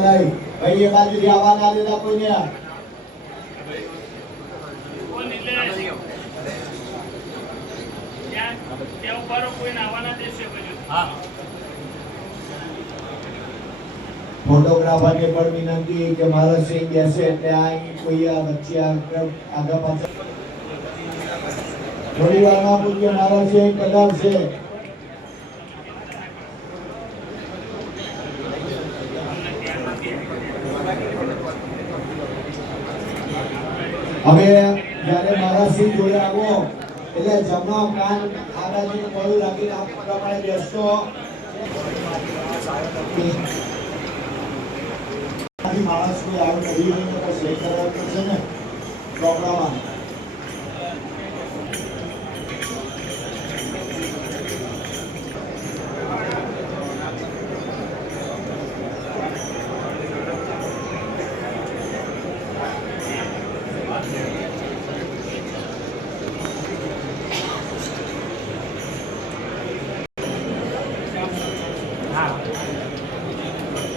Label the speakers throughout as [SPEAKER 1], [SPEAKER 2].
[SPEAKER 1] નહીં. ભાઈ. ફોટોગ્રાફરને પણ વિનંતી કે મારા સિંહ બેસે એટલે આ કોઈ આ વચ્ચે આગળ પાછળ. થોડી વારમાં પૂછ્યું મારા સિંહ કદાચ છે હવે જ્યારે મારા સિંહ જોડે આવો, એટલે જમણો કાન આ બાજુનું મોઢું રાખીને આ પ્રમાણે બેસશો. માણસ કોઈ આવું કરી હોય તો શેર કરવા પડશે ને? ચોપડામાં.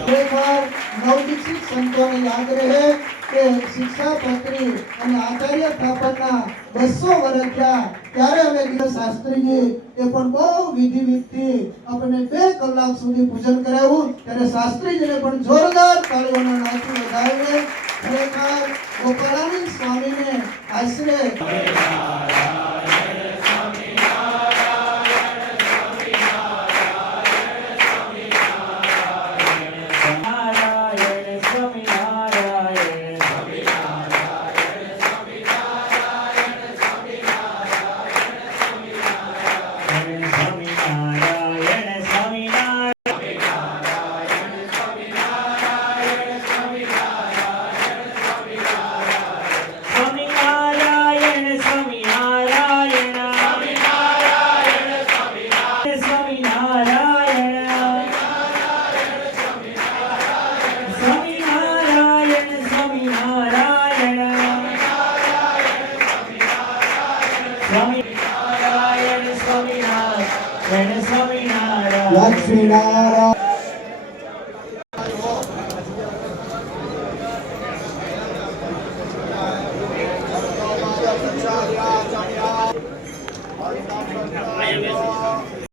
[SPEAKER 2] ખરેખર નવદીક્ષિત સંતોને યાદ રહે કે શિક્ષાપત્રી અને આચાર્ય સ્થાપનના બસો વર્ષ થયા, ત્યારે અમે દિવસ શાસ્ત્રીજી એ પણ બહુ વિધિ વિધિ આપણે બે કલાક સુધી પૂજન કરાવ્યું. ત્યારે શાસ્ત્રીજીને પણ જોરદાર તાળીઓના નાચું વધારીને ખરેખર ગોપાળાનંદ સ્વામીને આશરે
[SPEAKER 3] સ્વામિનારાયણ સ્વામિનારાયણ સ્વામિનારાયણ.
[SPEAKER 1] લક્ષ્મીનારાયણ.